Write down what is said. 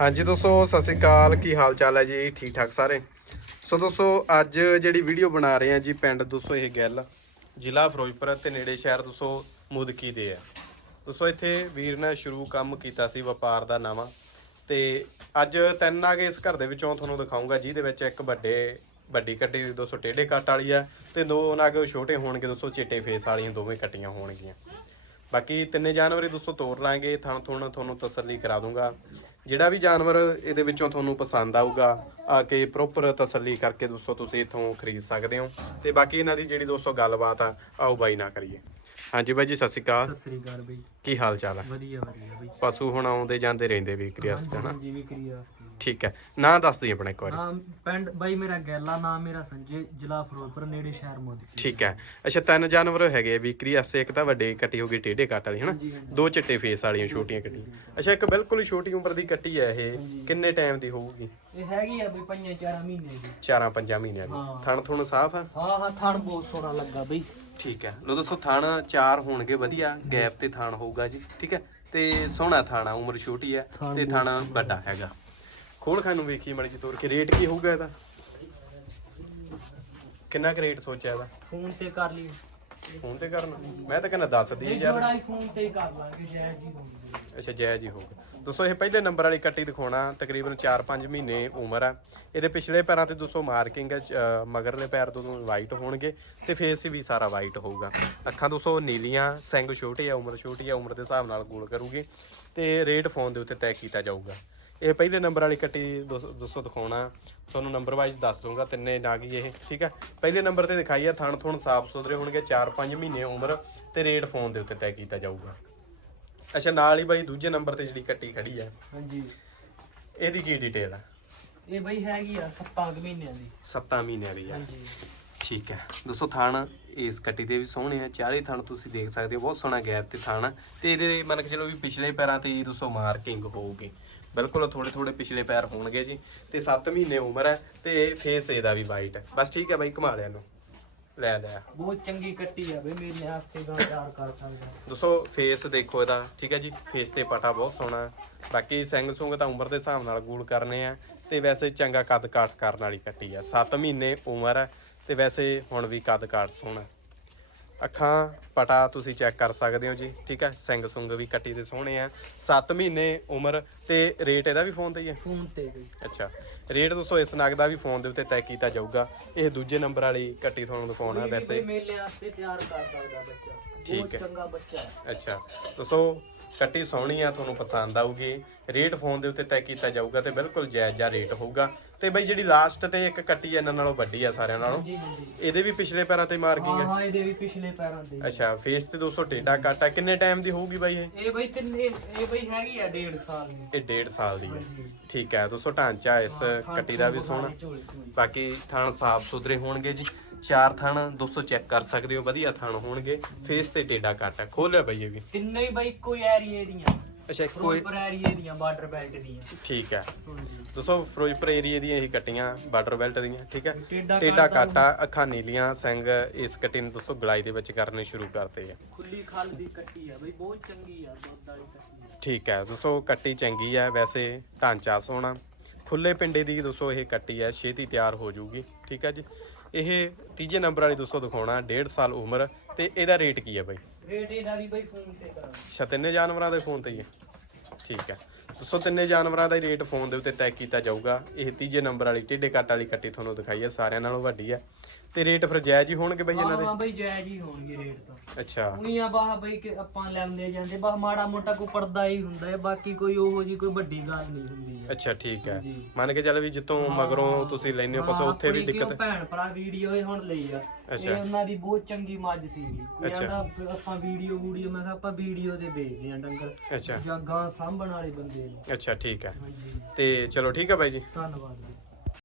ਹਾਂਜੀ ਦੋਸਤੋ, ਸਤਿ ਸ਼੍ਰੀ ਅਕਾਲ। ਕੀ ਹਾਲ ਚਾਲ ਹੈ ਜੀ? ਠੀਕ ਠਾਕ ਸਾਰੇ? ਸੋ ਦੋਸਤੋ, ਅੱਜ ਜਿਹੜੀ ਵੀਡੀਓ ਬਣਾ ਰਹੇ ਆ ਜੀ ਪਿੰਡ ਦੋਸਤੋ, ਇਹ ਗੱਲ ਜ਼ਿਲ੍ਹਾ ਫਿਰੋਜ਼ਪੁਰ ਤੇ ਨੇੜੇ ਸ਼ਹਿਰ ਦੋਸਤੋ, ਮੁਦਕੀ ਦੇ ਆ। ਦੋਸਤੋ, ਇੱਥੇ ਵੀਰ ਨੇ ਸ਼ੁਰੂ ਕੰਮ ਕੀਤਾ ਸੀ ਵਪਾਰ ਦਾ ਨਵਾਂ ਤੇ ਅੱਜ ਤਿੰਨ ਆ ਗਏ ਇਸ ਘਰ ਦੇ ਵਿੱਚੋਂ, ਤੁਹਾਨੂੰ ਦਿਖਾਉਂਗਾ ਜਿਹਦੇ ਵਿੱਚ ਇੱਕ ਵੱਡੇ, ਵੱਡੀ ਕੱਟੀ ਦੋਸਤੋ, ਟੇਢੇ ਕੱਟ ਵਾਲੀ ਆ ਤੇ ਦੋ ਨਾ ਨਾਗ ਛੋਟੇ ਹੋਣਗੇ ਦੋਸਤੋ, ਚਿੱਟੇ ਫੇਸ ਵਾਲੀਆਂ ਦੋਵੇਂ ਕੱਟੀਆਂ ਹੋਣਗੀਆਂ। ਬਾਕੀ ਤਿੰਨੇ ਜਾਨਵਰ ਹੀ ਦੋਸਤੋ ਤੋੜ ਲਾਂਗੇ ਥਣ ਥੁਣ ਤੁਹਾਨੂੰ ਤਸੱਲੀ ਕਰਾ ਦੂੰਗਾ। ਜਿਹੜਾ ਵੀ ਜਾਨਵਰ ਇਹਦੇ ਵਿੱਚੋਂ ਤੁਹਾਨੂੰ ਪਸੰਦ ਆਊਗਾ, ਆ ਕੇ ਪ੍ਰੋਪਰ ਤਸੱਲੀ ਕਰਕੇ ਦੋਸਤੋ ਤੁਸੀਂ ਇੱਥੋਂ ਖਰੀਦ ਸਕਦੇ ਹੋ। ਤੇ ਬਾਕੀ ਇਹਨਾਂ ਦੀ ਜਿਹੜੀ ਦੋਸਤੋ ਗੱਲਬਾਤ ਆ, ਆਓ ਬਾਈ ਨਾ ਕਰੀਏ। ਹਾਂਜੀ ਬਾਈ ਜੀ ਸਤਿ ਸ਼੍ਰੀ ਅਕਾਲ। ਸਤਿ ਸ੍ਰੀ ਅਕਾਲ ਬਈ। ਕੀ ਹਾਲ ਚਾਲ ਹੈ ਵਧੀਆ ਵਧੀਆ ਬਈ। ਪਸ਼ੂ ਹੁਣ ਆਉਂਦੇ ਜਾਂਦੇ ਰਹਿੰਦੇ ਵੀ ਵਾਸਤੇ ਹਨਾ? ਜੀ ਵੀ ਕਰੀ ਵਾਸਤੇ ਠੀਕ ਹੈ। ਨਾਂ ਦੱਸ ਦਈ ਆਪਣਾ ਇੱਕ ਵਾਰੀ। ਨਾਮ ਪਿੰਡ ਬਾਈ ਮੇਰਾ ਗੈਲਾ ਨਾਮ ਮੇਰਾ ਸੰਜੇ ਜ਼ਿਲ੍ਹਾ ਫਿਰੋਜ਼ਪੁਰ ਨੇੜੇ ਸ਼ਹਿਰ ਮੋਦੀ ਠੀਕ ਹੈ। ਅੱਛਾ ਤਿੰਨ ਜਾਨਵਰ ਹੈਗੇ ਆ ਵਿਕਰੀ ਵਾਸਤੇ ਇੱਕ ਤਾਂ ਵੱਡੇ ਕੱਟੀ ਹੋ ਗਈ ਟੇਢੇ ਕੱਟ ਵਾਲੀ ਹਨਾ? ਹਾਂਜੀ, ਹਾਂਜੀ। ਦੋ ਚਿੱਟੇ ਫੇਸ ਵਾਲੀਆਂ ਛੋਟੀਆਂ ਕੱਟੀਆਂ। ਅੱਛਾ ਇੱਕ ਬਿਲਕੁਲ ਹੀ ਛੋਟੀ ਉਮਰ ਦੀ ਕੱਟੀ ਹੈ ਇਹ। ਕਿੰਨੇ ਟਾਈਮ ਦੀ ਹੋਊਗੀ? ਇਹ ਹੈਗੀ ਆ ਬਈ ਪੰਜਾਂ ਚਾਰਾਂ ਮਹੀਨੇ ਦੀ। 4-5 ਮਹੀਨਿਆਂ ਦੀ। ਹਾਂ। ਥਣ ਥੁਣ ਸਾਫ਼ ਆ? ਹਾਂ ਹਾਂ ਥਣ ਬਹੁਤ ਸੋਹਣਾ ਲੱਗਾ ਬਈ। ਠੀਕ ਹੈ। ਲੋ ਦੋਸਤੋ ਥਣ ਚਾਰ ਹੋਣਗੇ ਵਧੀਆ। ਗੈਪ ਤੇ ਥਣ ਹੋਊਗਾ ਜੀ ਠੀਕ ਹੈ। ਤੇ ਸੋਹਣਾ ਥਾਣਾ ਉਮਰ ਛੋਟੀ ਹੈ ਤੇ ਥਣ ਵੱਡਾ ਹੈਗਾ। ਖੋਲ ਖਾਨ ਨੂੰ ਵੇਖੀ ਮੜੀ ਜੀ ਤੋਰ ਕੇ ਰੇਟ ਕੀ ਹੋਊਗਾ ਇਹਦਾ? ਕਿੰਨਾ ਕੁ ਰੇਟ ਸੋਚਿਆ ਇਹਦਾ? ਫੋਨ ਤੇ ਕਰ ਲਈ। ਫੋਨ ਤੇ ਕਰਨਾ? ਮੈਂ ਤਾਂ ਕਹਿੰਦਾ ਦੱਸ ਦੀ ਇਹ ਯਾਰ। ਫੋਨ ਤੇ ਹੀ ਕਰ ਲਾਂਗੇ ਜੈ ਜੀ ਹੋਊਗੀ। ਅੱਛਾ ਜੈ ਜੀ ਹੋਊਗਾ। ਦੋਸਤੋ, ਇਹ ਪਹਿਲੇ ਨੰਬਰ ਵਾਲੀ ਕੱਟੀ ਦਿਖਾਉਣਾ, ਤਕਰੀਬਨ 4-5 ਮਹੀਨੇ ਉਮਰ ਆ। ਇਹਦੇ ਪਿਛਲੇ ਪੈਰਾਂ ਤੇ ਦੋਸਤੋ ਮਾਰਕਿੰਗ ਹੈ ਚ- ਮਗਰਲੇ ਪੈਰ ਤੋਂ ਵਾਈਟ ਹੋਣਗੇ ਤੇ ਫੇਸ ਵੀ ਸਾਰਾ ਵਾਈਟ ਹੋਊਗਾ। ਅੱਖਾਂ ਦੋਸਤੋ ਨੀਲੀਆਂ, ਸਿੰਗ ਛੋਟੇ ਆ, ਉਮਰ ਛੋਟੀ ਆ, ਉਮਰ ਦੇ ਹਿਸਾਬ ਨਾਲ ਗੋਲ ਕਰੂਗੀ ਤੇ ਰੇਟ ਫੋਨ ਦੇ ਉੱਤੇ ਤੈਅ ਕੀਤਾ ਜਾਊਗਾ। ਇਹ ਪਹਿਲੇ ਨੰਬਰ ਵਾਲੀ ਕੱਟੀ ਦੋਸ- ਦੋਸਤੋ ਦਿਖਾਉਣਾ। ਤੁਹਾਨੂੰ ਨੰਬਰ ਵਾਈਜ਼ ਦੱਸ ਦੂੰਗਾ ਤਿੰਨੇ ਨਾਗੀ ਇਹ, ਠੀਕ ਹੈ ਪਹਿਲੇ ਨੰਬਰ ਤੇ ਦਿਖਾਈ ਆ ਥਣ ਥੁਣ ਸਾਫ਼ ਸੁਥਰੇ ਹੋਣਗੇ 4-5 ਮਹੀਨੇ ਉਮਰ ਤੇ ਰੇਟ ਫੋਨ ਦੇ ਉੱਤੇ ਤੈਅ ਕੀਤਾ ਜਾਊਗਾ। ਅੱਛਾ ਨਾਲ ਹੀ ਬਾਈ ਦੂਜੇ ਨੰਬਰ ਤੇ ਜਿਹੜੀ ਕੱਟੀ ਖੜੀ ਆ। ਹਾਂਜੀ। ਇਹਦੀ ਕੀ ਡਿਟੇਲ ਆ? ਇਹ ਬਈ ਹੈਗੀ ਆ 7 ਮਹੀਨਿਆਂ ਦੀ। 7 ਮਹੀਨਿਆਂ ਦੀ ਆ। ਹਾਂਜੀ। ਠੀਕ ਹੈ ਦੋਸਤੋ ਥਣ ਇਸ ਕੱਟੀ ਦੇ ਵੀ ਸੋਹਣੇ ਆ। ਚਾਰੇ ਥਣ ਤੁਸੀਂ ਦੇਖ ਸਕਦੇ ਹੋ ਬਹੁਤ ਸੋਹਣਾ ਗੈਪ ਤੇ ਥਣ ਆ। ਤੇ ਇਹਦੇ ਮੰਨ ਕੇ ਚਲੋ ਵੀ ਪਿਛਲੇ ਪੈਰਾਂ ਤੇ ਹੀ ਦੋਸਤੋ ਮਾਰਕਿੰਗ ਹੋਊਗੀ। ਬਿਲਕੁਲ ਥੋੜੇ ਥੋੜੇ ਪਿਛਲੇ ਪੈਰ ਹੋਣਗੇ ਜੀ। ਤੇ 7 ਮਹੀਨੇ ਉਮਰ ਹੈ ਤੇ ਫੇਸ ਇਹਦਾ ਵੀ ਵਾਈਟ ਹੈ ਬਸ ਠੀਕ ਹੈ ਬਾਈ ਘੁਮਾ ਲਿਆ ਨੂੰ ਲੈ ਲਿਆ ਬਹੁਤ ਚੰਗੀ ਕੱਟੀ ਆ ਬਈ ਮੇਰੇ ਵਾਸਤੇ ਗਾਂ ਤਿਆਰ ਕਰ ਸਕਦਾ। ਦੋਸਤੋ ਫੇਸ ਦੇਖੋ ਇਹਦਾ ਠੀਕ ਹੈ ਜੀ? ਫੇਸ ਤੇ ਪਟਾ ਬਹੁਤ ਸੋਹਣਾ ਹੈ। ਬਾਕੀ ਸਿੰਘ ਸੁੰਗ ਤਾਂ ਉਮਰ ਦੇ ਹਿਸਾਬ ਨਾਲ ਗੂਲ ਕਰਨੇ ਆ। ਤੇ ਵੈਸੇ ਚੰਗਾ ਕੱਦ ਕਾਠ ਕਰਨ ਵਾਲੀ ਕੱਟੀ ਆ। 7 ਮਹੀਨੇ ਉਮਰ ਹੈ ਤੇ ਵੈਸੇ ਹੁਣ ਵੀ ਕੱਦ ਕਾਠ ਸੋਹਣਾ ਅੱਖਾਂ ਪਟਾ ਤੁਸੀਂ ਚੈੱਕ ਕਰ ਸਕਦੇ ਹੋ ਜੀ ਠੀਕ ਹੈ? ਸਿੰਘ ਸੁੰਗ ਵੀ ਕੱਟੀ ਦੇ ਸੋਹਣੇ ਆ। 7 ਮਹੀਨੇ ਉਮਰ ਤੇ ਰੇਟ ਇਹਦਾ ਵੀ ਫੋਨ ਤੇ ਹੀ ਹੈ? ਫੋਨ ਤੇ ਬਈ ਅੱਛਾ। ਰੇਟ ਦੋਸਤੋ ਇਸ ਨਗ ਦਾ ਵੀ ਫੋਨ ਦੇ ਉੱਤੇ ਤੈਅ ਕੀਤਾ ਜਾਊਗਾ। ਇਹ ਦੂਜੇ ਨੰਬਰ ਵਾਲੀ ਕੱਟੀ ਤੁਹਾਨੂੰ ਦਿਖਾਉਣਾ ਕੋਈ ਵੀ ਵੈਸੇ। ਮੇਲੇ ਵਾਸਤੇ ਤਿਆਰ ਕਰ ਸਕਦਾ ਬੱਚਾ। ਠੀਕ ਹੈ। ਚੰਗਾ ਬੱਚਾ ਅੱਛਾ। ਦੋਸਤੋ ਕੱਟੀ ਸੋਹਣੀ ਆ ਤੁਹਾਨੂੰ ਪਸੰਦ ਆਊਗੀ। ਰੇਟ ਫੋਨ ਦੇ ਉੱਤੇ ਤੈਅ ਕੀਤਾ ਜਾਊਗਾ ਤੇ ਬਿਲਕੁਲ ਜਾਇਜ਼ ਜਿਹਾ ਰੇਟ ਹੋਊਗਾ। ਤੇ ਬਈ ਜਿਹੜੀ ਲਾਸਟ ਤੇ ਇੱਕ ਕੱਟੀ ਆ ਇਹਨਾਂ ਨਾਲੋਂ ਵੱਡੀ ਆ ਸਾਰਿਆਂ ਨਾਲੋਂ। ਹਾਂਜੀ ਇਹਦੇ ਵੀ ਪਿਛਲੇ ਪੈਰਾਂ ਤੇ ਮਾਰਕਿੰਗ ਹਾਂ ਹੈ ਹਾਂ ਇਹਦੇ ਵੀ ਪਿਛਲੇ ਪੈਰਾਂ ਤੇ। ਅੱਛਾ ਫੇਸ ਤੇ ਦੋਸਤੋ ਟੇਡਾ ਕੱਟ ਆ। ਕਿੰਨੇ ਟਾਈਮ ਦੀ ਹੋਊਗੀ ਬਾਈ ਇਹ? ਇਹ ਬਈ ਤਿੰਨੇ ਇਹ ਬਈ ਹੈਗੀ ਆ 1.5 ਸਾਲ ਦੀ। ਇਹ 1.5 ਸਾਲ ਦੀ ਹੈ ਹਾਂਜੀ। ਠੀਕ ਹੈ ਦੋਸਤੋ ਢਾਂਚਾ ਇਸ ਕੱਟੀ ਦਾ ਵੀ ਸੋਹਣਾ। ਝੋਲੀ ਝੋਲੀ। ਬਾਕੀ ਥਣ ਸਾਫ਼ ਸੁਥਰੇ ਹੋਣਗੇ ਜੀ। ਚਾਰ ਥਣ ਦੋਸਤੋ ਚੈੱਕ ਕਰ ਸਕਦੇ ਹੋ ਵਧੀਆ ਥਣ ਹੋਣਗੇ। ਫੇਸ ਤੇ ਟੇਡਾ ਕੱਟ ਆ ਖੋਲਿਆ ਬਈ ਇਹ ਵੀ। ਤਿੰਨੇ ਹੀ ਬਈ ਇੱਕੋ ਏਰੀਏ ਦੀਆਂ। ਅੱਛਾ ਕੋਈ ਫਿਰੋਜ਼ਪੁਰ ਏਰੀਏ ਦੀਆਂ ਬਾਰਡਰ ਬੈਲਟ ਦੀਆਂ। ਠੀਕ ਹੈ ਦੋਸਤੋ ਫਿਰੋਜ਼ਪੁਰ ਏਰੀਏ ਦੀਆਂ ਇਹੀ ਕੱਟੀਆਂ ਬਾਰਡਰ ਬੈਲਟ ਦੀਆਂ ਠੀਕ ਹੈ ਟੇਡਾ ਕੱਟ ਅੱਖਾਂ ਨੀਲੀਆਂ ਸਿੰਘ ਇਸ ਕੱਟੀ ਨੂੰ ਦੋਸਤੋ ਗਲਾਈ ਦੇ ਵਿੱਚ ਕਰਨੇ ਸ਼ੁਰੂ ਕਰਤੇ ਆ। ਖੁੱਲੀ ਖਲ ਦੀ ਕੱਟੀ ਆ ਬਈ ਬਹੁਤ ਚੰਗੀ ਆ ਦੁੱਧ ਵਾਲੀ ਕੱਟੀ ਆ। ਠੀਕ ਹੈ ਦੋਸਤੋ ਕੱਟੀ ਚੰਗੀ ਹੈ ਵੈਸੇ ਢਾਂਚਾ ਸੋਹਣਾ। ਖੁੱਲੇ ਪਿੰਡੇ ਦੀ ਦੋਸਤੋ ਇਹ ਕੱਟੀ ਹੈ ਛੇਤੀ ਤਿਆਰ ਹੋ ਜਾਊਗੀ ਠੀਕ ਹੈ ਜੀ? ਇਹ ਤੀਜੇ ਨੰਬਰ ਵਾਲੀ ਦੋਸਤੋ ਦਿਖਾਉਣਾ 1.5 ਸਾਲ ਉਮਰ ਤੇ ਇਹਦਾ ਰੇਟ ਕੀ ਹੈ ਬਾਈ? ਰੇਟ ਇਹਦਾ ਵੀ ਬਈ ਫੋਨ ਤੇ ਕਰਾਂਗੇ। ਅੱਛਾ ਤਿੰਨੇ ਜਾਨਵਰਾਂ ਦੇ ਫੋਨ ਤੇ ਹੀ ਹੈ ਠੀਕ ਹੈ ਦੋਸਤੋ ਤਿੰਨੇ ਜਾਨਵਰਾਂ ਦਾ ਹੀ ਰੇਟ ਫੋਨ ਦੇ ਉੱਤੇ ਤੈਅ ਕੀਤਾ ਜਾਊਗਾ। ਇਹ ਤੀਜੇ ਨੰਬਰ ਵਾਲੀ ਟੇਢੇ ਕੱਟ ਵਾਲੀ ਕੱਟੀ ਤੁਹਾਨੂੰ ਦਿਖਾਈ ਹੈ ਸਾਰਿਆਂ ਨਾਲੋਂ ਵੱਡੀ ਹੈ ਤੇ ਰੇਟ ਫਿਰ ਜਾਇਜ਼ ਹੀ ਹੋਣਗੇ ਬਈ ਇਹਨਾਂ ਹਾਂ ਦੇ? ਹਾਂ ਬਈ ਜਾਇਜ਼ ਹੀ ਹੋਣਗੇ ਰੇਟ ਤਾਂ। ਅੱਛਾ। ਆ ਬਾਹ ਬਈ ਕਿ ਆਪਾਂ ਲੈਂਦੇ ਜਾਂਦੇ ਬਾਹ ਮਾੜਾ ਮੋਟਾ ਕੋ ਪਰਦਾ ਹੀ ਹੁੰਦਾ ਹੈ ਬਾਕੀ ਕੋਈ ਉਹੋ ਜੀ ਕੋਈ ਵੱਡੀ ਗੱਲ ਨਹੀਂ ਹੁੰਦੀ ਹੈ। ਅੱਛਾ ਠੀਕ ਹੈ। ਜੀ। ਮੰਨ ਕੇ ਚੱਲ ਵੀ ਜਿੱਤੋਂ ਮਗਰੋਂ ਤੁਸੀਂ ਲੈਨੇ ਹੋ ਪਸੋ ਉੱਥੇ ਵੀ ਆਪਣੀ ਕਿਉਂ ਦਿੱਕਤ ਭੈਣ ਭਰਾ ਵੀਡੀਓ ਹੀ ਹੁਣ ਲਈ ਆ। ਅੱਛਾ। ਇਹ ਉਹਨਾਂ ਦੀ ਬਹੁਤ ਚੰਗੀ ਮੱਝ ਸੀਗੀ ਅੱਛਾ। ਕਹਿੰਦਾ ਆਪਾਂ ਵੀਡੀਓ ਵੀਡੀਓ ਮੈਂ ਕਿਹਾ ਆਪਾਂ ਵੀਡੀਓ ਦੇ ਵੇਚਦੇ ਆ ਡੰਗਰ। ਅੱਛਾ। ਜਾਂ ਗਾਂ ਸਾਂਭਣ ਵਾਲੇ ਬੰਦੇ ਨੇ। ਅੱਛਾ ਠੀਕ ਹੈ। ਹਾਂਜੀ। ਤੇ ਚਲੋ ਠੀਕ ਹੈ ਬਾਈ ਜੀ। ਧੰਨਵਾਦ ਜੀ।